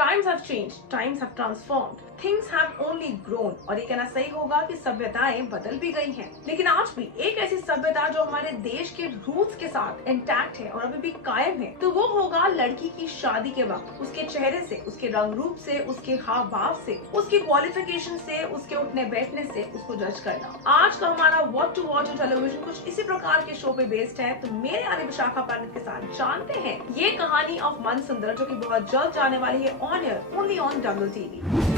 Times have changed, times have transformed, things have only grown। और ये कहना सही होगा कि सभ्यताएं बदल भी गई हैं, लेकिन आज भी एक ऐसी सभ्यता जो हमारे देश के रूट्स के साथ इंटैक्ट है और अभी भी कायम है, तो वो होगा लड़की की शादी के वक्त उसके चेहरे से, उसके रंग रूप से, उसके हाव भाव से, उसकी क्वालिफिकेशन से, उसके उठने बैठने से उसको जज करना। आज का हमारा व्हाट टू वॉच टेलीविजन कुछ इसी प्रकार के शो पे बेस्ड है। तो मेरे यानी विशाखा पंडित के साथ जानते हैं ये कहानी ऑफ मनसुंदर, जो कि बहुत जल्द जाने वाली है on air only on double TV.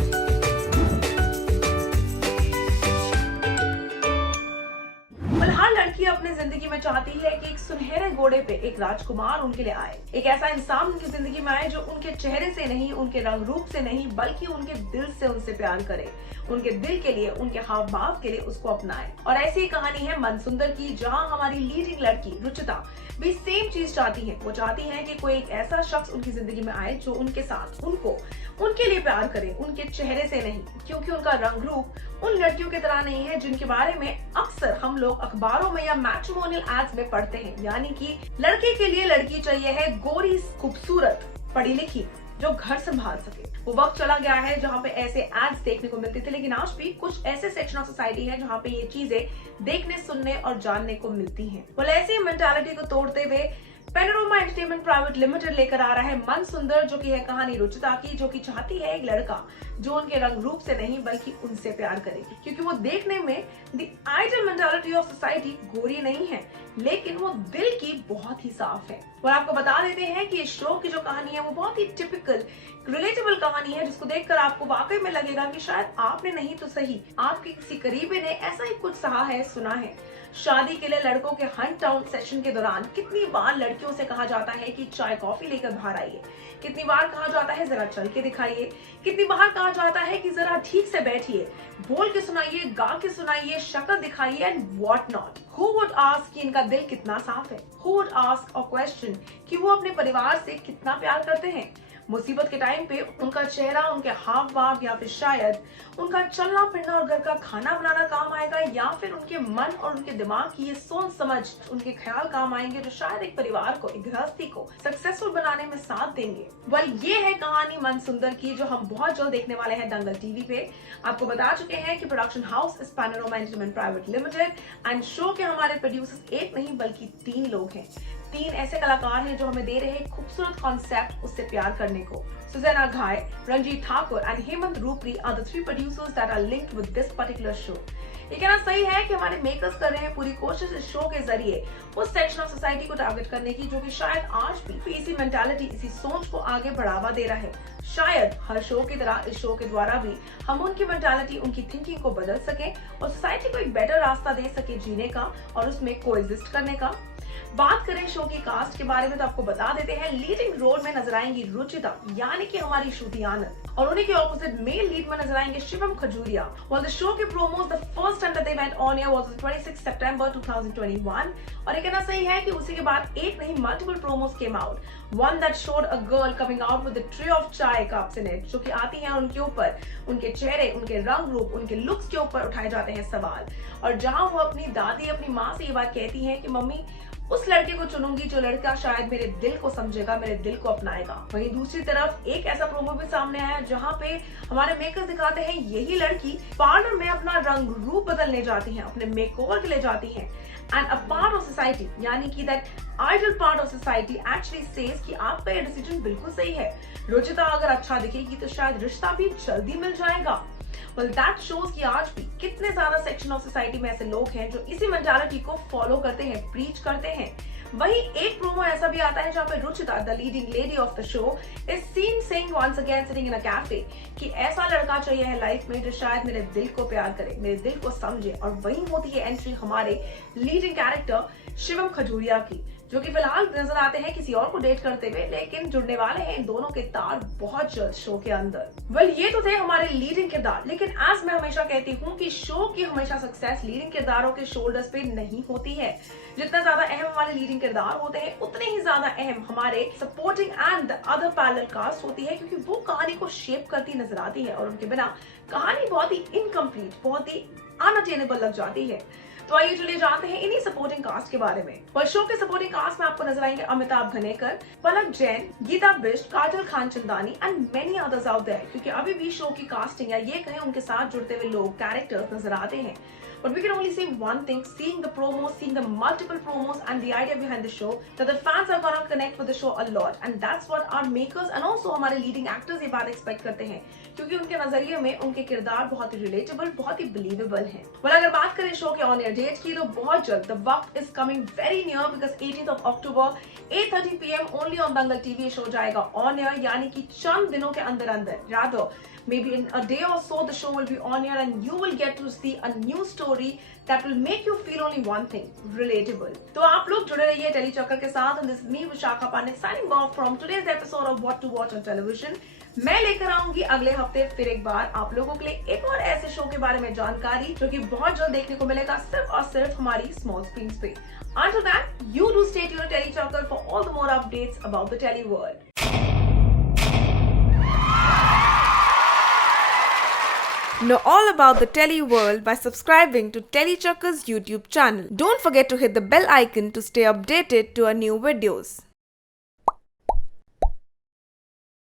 हर लड़की अपने जिंदगी में चाहती है कि एक सुनहरे घोड़े पे एक राजकुमार उनके लिए आए, एक ऐसा इंसान उनकी जिंदगी में आए जो उनके चेहरे से नहीं, उनके रंग रूप से नहीं, बल्कि उनके दिल से उनसे प्यार करे, उनके दिल के लिए, उनके हाव भाव के लिए उसको अपनाए। और ऐसी ही कहानी है मनसुंदर की, जहाँ हमारी लीडिंग लड़की रुचिता भी सेम चीज चाहती है। वो चाहती है कि कोई एक ऐसा शख्स उनकी जिंदगी में आए जो उनके साथ उनके लिए प्यार करे, उनके चेहरे से नहीं, क्योंकि उनका रंग रूप उन लड़कियों की तरह नहीं है जिनके बारे में अक्सर हम लोग अखबारों में या मैट्रिमोनियल एड्स में पढ़ते हैं। यानी कि लड़के के लिए लड़की चाहिए है गोरी, खूबसूरत, पढ़ी लिखी, जो घर संभाल सके। वो वक्त चला गया है जहाँ पे ऐसे एड्स देखने को मिलते थे, लेकिन आज भी कुछ ऐसे सेक्शन ऑफ सोसाइटी है जहाँ पे ये चीजें देखने, सुनने और जानने को मिलती हैं। वो ऐसी मेंटालिटी को तोड़ते हुए पैनोरमा एंटरटेनमेंट प्राइवेट लिमिटेड लेकर आ रहा है मनसुंदर, जो कि है कहानी रुचिता की, जो कि चाहती है एक लड़का जो उनके रंग रूप से नहीं बल्कि उनसे प्यार करे, क्योंकि वो देखने में the ideal mentality of society गोरी नहीं है, लेकिन वो दिल की बहुत ही साफ है। और आपको बता देते हैं कि इस शो की जो कहानी है वो बहुत ही टिपिकल रिलेटेबल कहानी है, जिसको देखकर आपको वाकई में लगेगा कि शायद आपने नहीं तो सही आपके किसी करीबी ने ऐसा ही कुछ सहा है, सुना है। शादी के लिए लड़कों के हंट डाउन सेशन के दौरान कितनी बार लड़कियों से कहा जाता है कि चाय कॉफी लेकर बाहर आइए, कितनी बार कहा जाता है जरा चल के दिखाइए, कितनी बार कहा जाता है कि जरा ठीक से बैठिए, बोल के सुनाइए, गा के सुनाइए, शक्ल दिखाइए and what not. Who would ask कि इनका दिल कितना साफ है? हु वुड आस्क और क्वेश्चन कि वो अपने परिवार से कितना प्यार करते हैं? मुसीबत के टाइम पे उनका चेहरा, उनके हाव भाव, या फिर शायद उनका चलना फिरना और घर का खाना बनाना काम आएगा, या फिर उनके मन और उनके दिमाग की ये सोच समझ, उनके ख्याल काम आएंगे जो शायद एक परिवार को, एक गृहस्थी को सक्सेसफुल बनाने में साथ देंगे। वेल, ये है कहानी मनसुंदर की, जो हम बहुत जल्द देखने वाले हैं दंगल टीवी पे। आपको बता चुके हैं कि production house is panorama entertainment private limited and show के हमारे प्रोड्यूसर्स एक नहीं बल्कि 3 लोग हैं। 3 ऐसे कलाकार हैं जो हमें दे रहे हैं खूबसूरत कॉन्सेप्ट उससे प्यार करने को। Suzana Ghai, Ranjeet Thakur and Hemant Ruprell are the 3 producers that are linked with this particular show. ये कहना सही है कि हमारे मेकर्स कर रहे हैं पूरी कोशिश इस शो के जरिए उस सेक्शन ऑफ सोसाइटी को टारगेट करने की, जो कि शायद आज भी इसी मेंटालिटी, इसी सोच को आगे बढ़ावा दे रहा है। शायद हर शो की तरह इस शो के द्वारा भी हम उनकी मेंटालिटी, उनकी थिंकिंग को बदल सके और सोसाइटी को एक बेटर रास्ता दे सके जीने का और उसमें कोएग्जिस्ट करने का। बात करें शो की कास्ट के बारे में तो आपको बता देते हैं लीडिंग रोल में नजर आएंगी रुचिता, यानी कि हमारी श्रुति आनंद, और उन्हीं के ऑपोजिट मेल लीड में नजर आएंगे Shivam Khajuria. While the show के promos the first time that they went on air was on 26 September 2021, और ये कहना सही है कि उसी के बाद एक नहीं multiple promos came out. One that showed a girl coming out with a tray of chai cups in it, जो कि आती हैं उनके ऊपर, उनके चेहरे, उनके रंग रूप, उनके लुक्स के ऊपर उठाए जाते हैं सवाल, और जहां वो अपनी दादी, अपनी माँ से ये बात कहती हैं कि मम्मी उस लड़के को चुनूंगी जो लड़का शायद मेरे दिल को समझेगा, मेरे दिल को अपनाएगा। वहीं दूसरी तरफ एक ऐसा प्रोमो भी सामने आया जहां पे हमारे मेकर्स दिखाते हैं यही लड़की पार्लर में अपना रंग रूप बदलने जाती हैं, अपने मेकओवर के लिए जाती हैं, and a part of society, यानी कि that idle part of society actually says कि आपका ये डिसीजन बिल्कुल सही है, रुचिता अगर अच्छा दिखेगी तो शायद रिश्ता भी जल्दी मिल जाएगा। Well, that shows कि आज भी कितने ज्यादा सेक्शन ऑफ सोसाइटी में ऐसे लोग हैं जो इसी मेंटालिटी को फॉलो करते हैं, प्रीच करते हैं। वहीं एक प्रोमो ऐसा भी आता है जहाँ पे Ruchita, the leading lady of the show, is seen saying once again sitting in a cafe कि ऐसा लड़का चाहिए है लाइफ में जो शायद मेरे दिल को प्यार करे, मेरे दिल को समझे। और वहीं होती है एंट्री हमारे लीडिंग कैरेक्टर शिवम खजूरिया की, जो कि फिलहाल नजर आते हैं किसी और को डेट करते हुए, लेकिन जुड़ने वाले हैं इन दोनों के तार बहुत जल्द शो के अंदर। वेल, ये तो थे हमारे लीडिंग किरदार, लेकिन एज मैं हमेशा कहती हूँ कि शो की हमेशा सक्सेस लीडिंग किरदारों के शोल्डर्स पे नहीं होती है। जितना ज्यादा अहम हमारे लीडिंग किरदार होते हैं, उतने ही ज्यादा अहम हमारे supporting and the other parallel cast होती है, क्योंकि वो कहानी को शेप करती नजर आती है और उनके बिना कहानी बहुत ही इनकम्प्लीट, बहुत ही अनअटेनेबल लग जाती है। तो आइए चलिए जानते हैं इन्हीं सपोर्टिंग कास्ट के बारे में। और शो के सपोर्टिंग कास्ट में आपको नजर आएंगे Amitabh Ghanekar, Palak Jain, Geeta Bisht, Kajal Khanchandani and many others out there, क्योंकि अभी भी शो की कास्टिंग या ये कहें उनके साथ जुड़ते हुए लोग, कैरेक्टर्स नजर आते हैं। But we can only say one thing, seeing the promos, seeing the multiple promos and the idea behind the show, that the fans are gonna connect with the show a lot, and that's what our makers and also हमारे leading actors ये बात expect करते हैं, क्योंकि उनके नजरिए में उनके किरदार बहुत ही रिलेटेबल, बहुत ही बिलीवेबल हैं। well, अगर बात करें शो के ऑन एयर डेट की तो बहुत जल्द, the वक्त is coming very near because 18th of October 8:30 PM only on Dangal TV show जाएगा ऑन एयर, यानी कि चंद दिनों के अंदर rather maybe in a day or so the show will be on air and you will get to see a new story that will make you feel only one thing, relatable. तो आप लोग जुड़े रहिए tele चक्कर के साथ, and this is me Vishakha Pandey signing off from today's episode of What to Watch on Television. मैं लेकर आऊंगी अगले हफ्ते फिर एक बार आप लोगों के लिए एक और ऐसे शो के बारे में जानकारी जो कि बहुत जल्द देखने को मिलेगा सिर्फ और सिर्फ हमारी स्मॉल स्क्रीन पे। Until that, you do stay tuned to Tele Chakkar for all the more updates about the Tele world. Know all about the Tele world by subscribing to Tele Chakkar's YouTube channel. Don't forget to hit the bell icon to stay updated to our new videos.